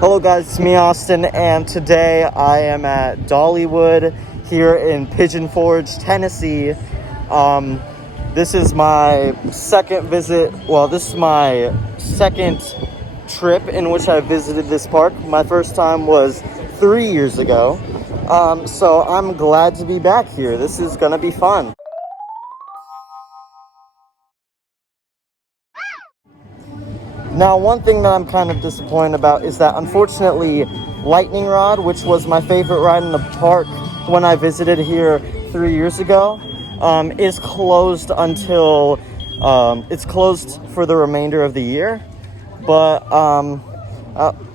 Hello guys, it's me Austin, and today I am at Dollywood here in Pigeon Forge, Tennessee. This is my second visit, this is my second trip in which I visited this park. My first time was 3 years ago, so I'm glad to be back here. This is gonna be fun. Now, one thing that I'm kind of disappointed about is that, unfortunately, Lightning Rod, which was my favorite ride in the park when I visited here 3 years ago, is closed until, it's closed for the remainder of the year. But,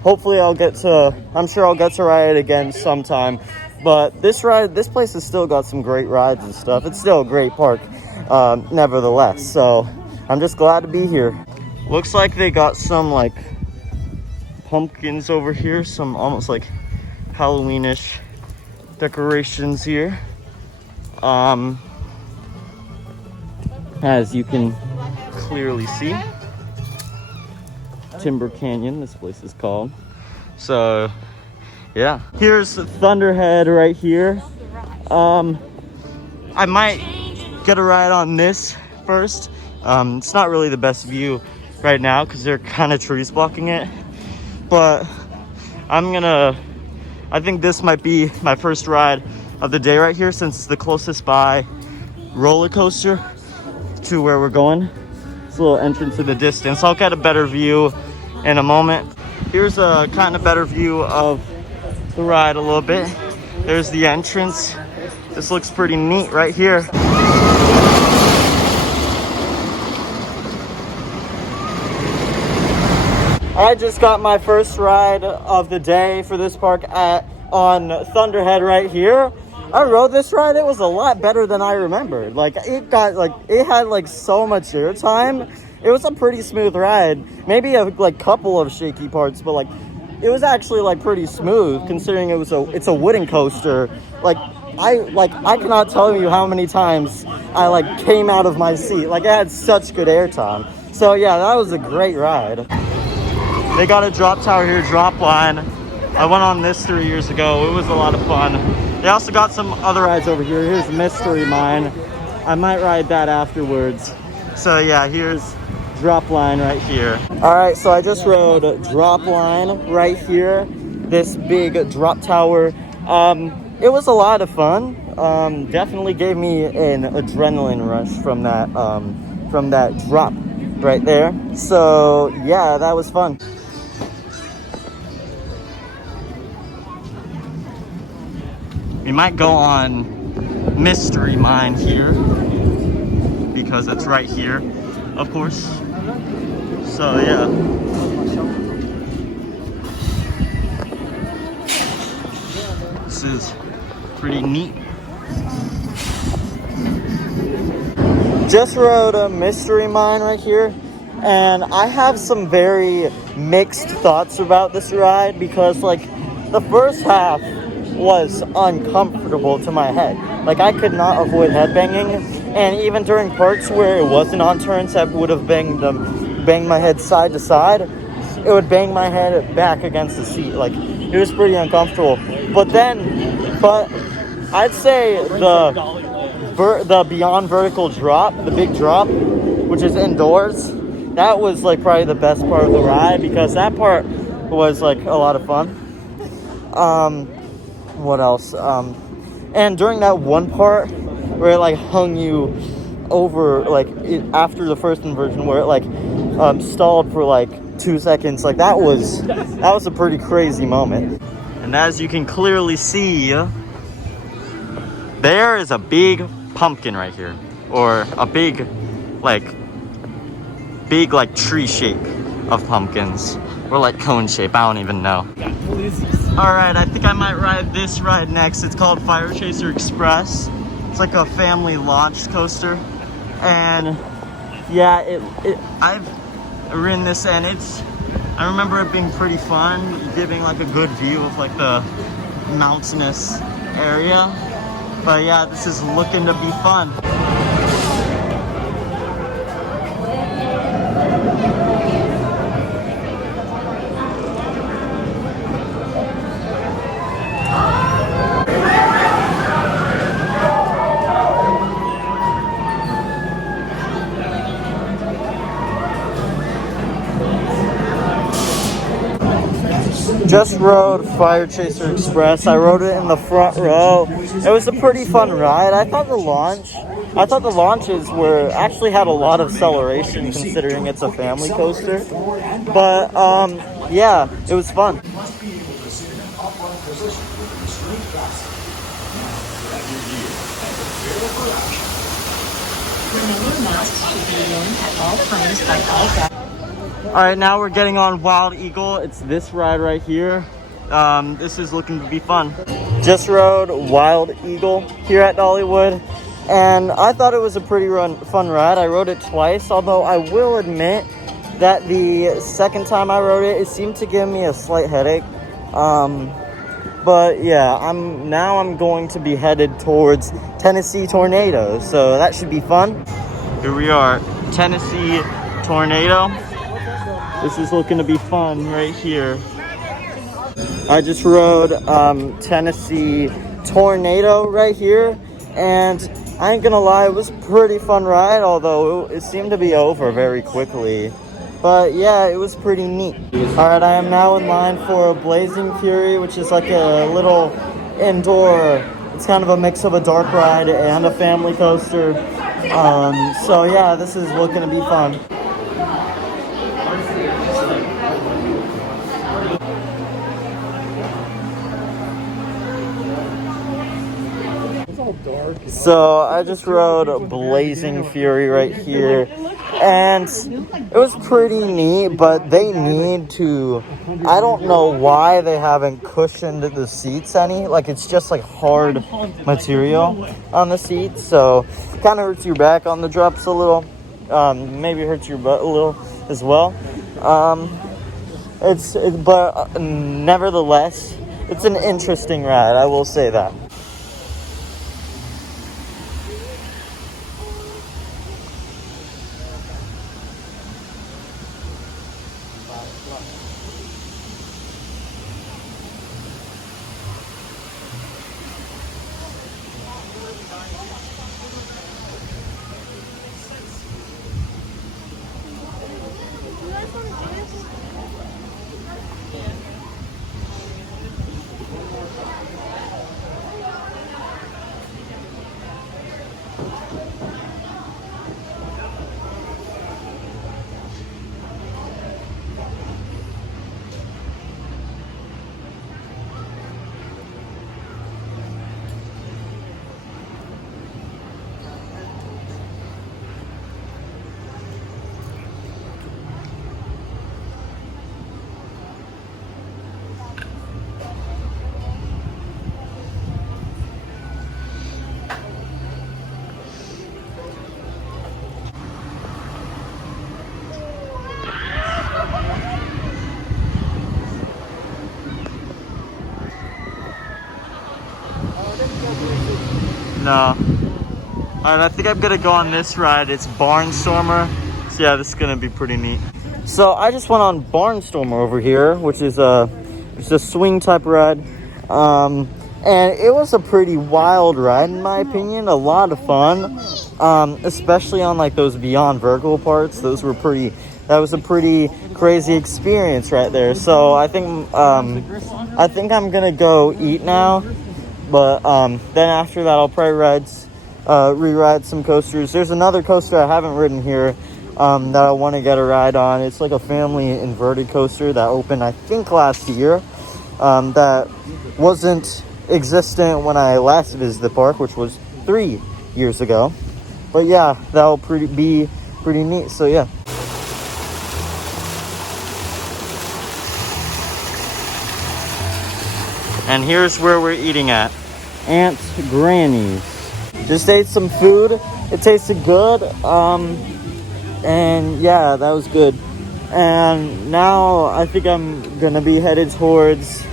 hopefully I'm sure I'll get to ride it again sometime. But this place has still got some great rides and stuff. It's still a great park, nevertheless. So, I'm just glad to be here. Looks like they got some like pumpkins over here, some almost like Halloweenish decorations here. As you can clearly see, Timber Canyon, this place is called. So yeah, here's Thunderhead right here. I might get a ride on this first. It's not really the best view right now because there are kind of trees blocking it, but I think this might be my first ride of the day right here, since it's the closest by roller coaster to where we're going. It's a little entrance to the distance. I'll get a better view in a moment. Here's a kind of better view of the ride a little bit. There's the entrance. This looks pretty neat right here. I just got my first ride of the day for this park on Thunderhead right here. I rode this ride. It was a lot better than I remembered. It had so much airtime. It was a pretty smooth ride. Maybe a couple of shaky parts, but it was actually pretty smooth considering it's a wooden coaster. I cannot tell you how many times I came out of my seat. It had such good airtime. So yeah, that was a great ride. They got a drop tower here, drop line. I went on this 3 years ago. It was a lot of fun. They also got some other rides over here. Here's Mystery Mine. I might ride that afterwards. So yeah, here's drop line right here. All right, so I just rode drop line right here. This big drop tower. It was a lot of fun. Definitely gave me an adrenaline rush from that drop right there. So yeah, that was fun. We might go on Mystery Mine here because it's right here, of course. So yeah. This is pretty neat. Just rode a Mystery Mine right here, and I have some very mixed thoughts about this ride because the first half was uncomfortable to my head. I could not avoid headbanging, and even during parts where it wasn't on turns that would have banged my head side to side, it would bang my head back against the seat. It was pretty uncomfortable. But I'd say the beyond vertical drop, the big drop, which is indoors, that was probably the best part of the ride because that part was a lot of fun. What else? And during that one part where it hung you over after the first inversion, where it stalled for 2 seconds, that was a pretty crazy moment. And as you can clearly see, there is a big pumpkin right here, or a big tree shape of pumpkins, or cone shape. I don't even know. Alright, I think I might ride this ride next. It's called Fire Chaser Express. It's a family launched coaster. And yeah, I've ridden this, and I remember it being pretty fun, giving a good view of the mountainous area. But yeah, this is looking to be fun. Just rode Fire Chaser Express. I rode it in the front row. It was a pretty fun ride. I thought the launches actually had a lot of acceleration considering it's a family coaster. But yeah, it was fun. All right, now we're getting on Wild Eagle. It's this ride right here. This is looking to be fun. Just rode Wild Eagle here at Dollywood, and I thought it was a pretty fun ride. I rode it twice, although I will admit that the second time I rode it, it seemed to give me a slight headache. But yeah, I'm going to be headed towards Tennessee Tornado, so that should be fun. Here we are, Tennessee Tornado. This is looking to be fun right here. I just rode Tennessee Tornado right here, and I ain't gonna lie, it was a pretty fun ride, although it seemed to be over very quickly. But yeah, it was pretty neat. Alright, I am now in line for Blazing Fury, which is like a little indoor, it's kind of a mix of a dark ride and a family coaster. So yeah, this is looking to be fun. So I just rode Blazing Fury right here, and it was pretty neat, but they need to, I don't know why they haven't cushioned the seats any, like it's just like hard material on the seats, so kind of hurts your back on the drops a little, maybe hurts your butt a little as well. But nevertheless, it's an interesting ride, I will say that. No. Alright, I think I'm gonna go on this ride. It's Barnstormer. So yeah, this is gonna be pretty neat. So I just went on Barnstormer over here, which is it's a swing type ride. And it was a pretty wild ride in my opinion. A lot of fun. Especially on like those beyond vertical parts. That was a pretty crazy experience right there. So I think I'm gonna go eat now. But then after that, I'll probably re-ride some coasters. There's another coaster I haven't ridden here that I want to get a ride on. It's like a family inverted coaster that opened, I think, last year. That wasn't existent when I last visited the park, which was 3 years ago. But yeah, that'll be pretty neat. So yeah. And here's where we're eating at. Aunt's Grannies. Just ate some food. It tasted good. And yeah, that was good. And now I think I'm gonna be headed towards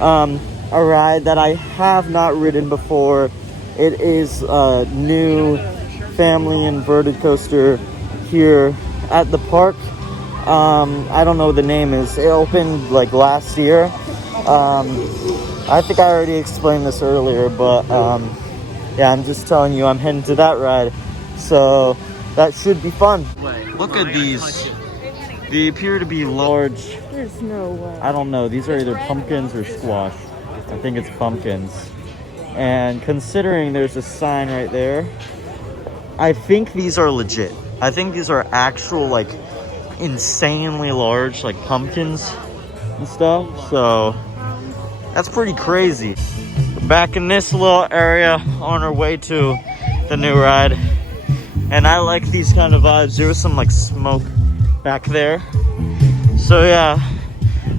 a ride that I have not ridden before. It is a new family inverted coaster here at the park. I don't know what the name is. It opened like last year. I think I already explained this earlier, but yeah, I'm just telling you I'm heading to that ride, so that should be fun. Look at these. They appear to be large There's no way. I don't know. These are either pumpkins or squash. I think it's pumpkins. And considering there's a sign right there, I think these are legit. I think these are actual, like, insanely large, like, pumpkins and stuff. So that's pretty crazy. We're back in this little area on our way to the new ride. And I like these kind of vibes. There was some, like, smoke back there. So yeah,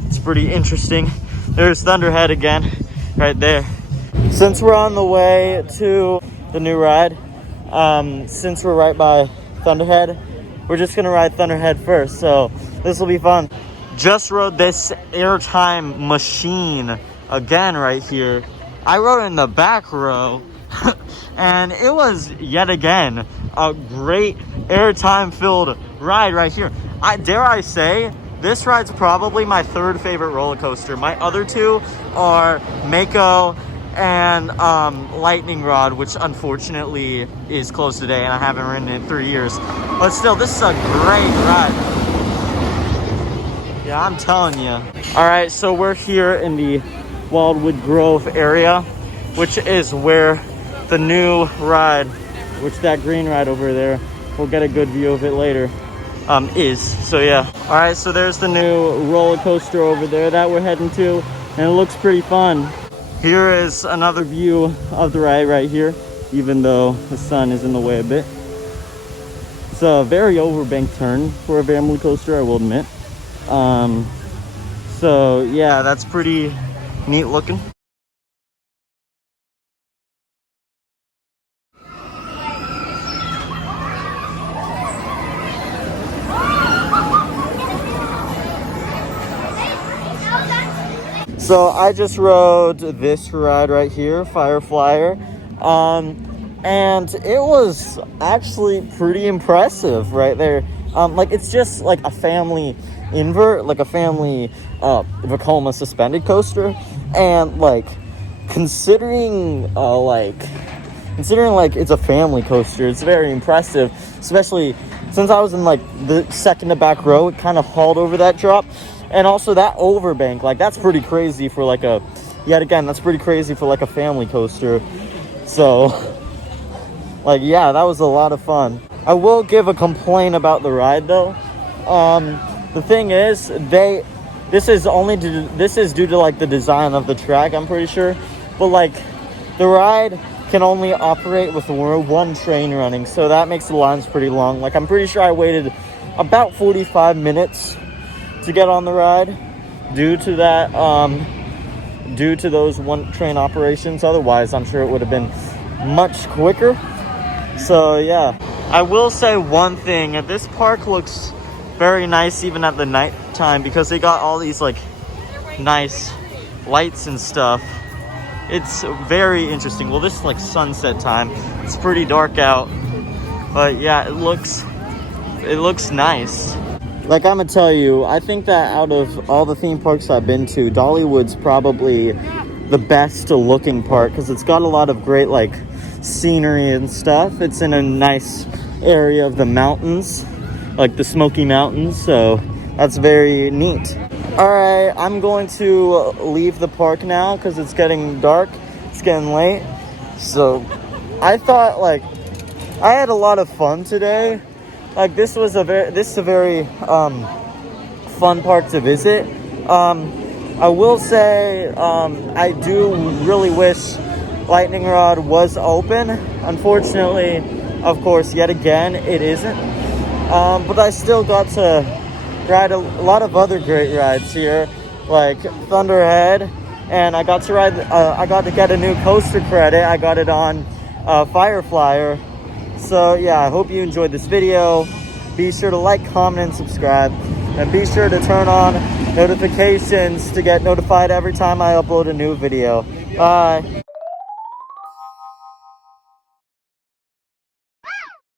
it's pretty interesting. There's Thunderhead again, right there. Since we're on the way to the new ride, since we're right by Thunderhead, we're just gonna ride Thunderhead first, so this will be fun. Just rode this airtime machine again right here. I rode in the back row, and it was yet again a great airtime filled ride right here. Dare I say, this ride's probably my third favorite roller coaster. My other two are Mako and Lightning Rod, which unfortunately is closed today, and I haven't ridden it in 3 years. But still, this is a great ride. Yeah, I'm telling you. All right, so we're here in the Wildwood Grove area, which is where the new ride, which that green ride over there, we'll get a good view of it later, is. So yeah. All right, so there's the new roller coaster over there that we're heading to, and it looks pretty fun. Here is another view of the ride right here, even though the sun is in the way a bit. It's a very overbanked turn for a family coaster, I will admit. So yeah, that's pretty neat looking. So I just rode this ride right here, Fireflyer, and it was actually pretty impressive right there. Like, it's just like a family invert, like a family Vekoma suspended coaster, and like considering it's a family coaster, it's very impressive, especially since I was in like the second to back row. It kind of hauled over that drop. And also that overbank, like, that's pretty crazy for like that's pretty crazy for like a family coaster. So, like, yeah, that was a lot of fun. I will give a complaint about the ride though. The thing is, this is due to like the design of the track, I'm pretty sure. But like, the ride can only operate with one train running, so that makes the lines pretty long. Like, I'm pretty sure I waited about 45 minutes to get on the ride due to those one train operations. Otherwise, I'm sure it would have been much quicker. So yeah, I will say one thing: this park looks very nice even at the night time, because they got all these like nice lights and stuff. It's very interesting. Well, this is like sunset time. It's pretty dark out, but yeah, it looks nice. Like, I'm gonna tell you, I think that out of all the theme parks I've been to, Dollywood's probably the best looking park, because it's got a lot of great like scenery and stuff. It's in a nice area of the mountains, like the Smoky Mountains, so that's very neat. All right, I'm going to leave the park now because it's getting dark, it's getting late. So I thought, like, I had a lot of fun today. Like, this is a very fun park to visit. I will say, I do really wish Lightning Rod was open. Unfortunately, of course, yet again, it isn't. But I still got to ride a lot of other great rides here, like Thunderhead, and I got to get a new coaster credit. I got it on Fireflyer. So yeah, I hope you enjoyed this video. Be sure to like, comment, and subscribe. And be sure to turn on notifications to get notified every time I upload a new video. Bye.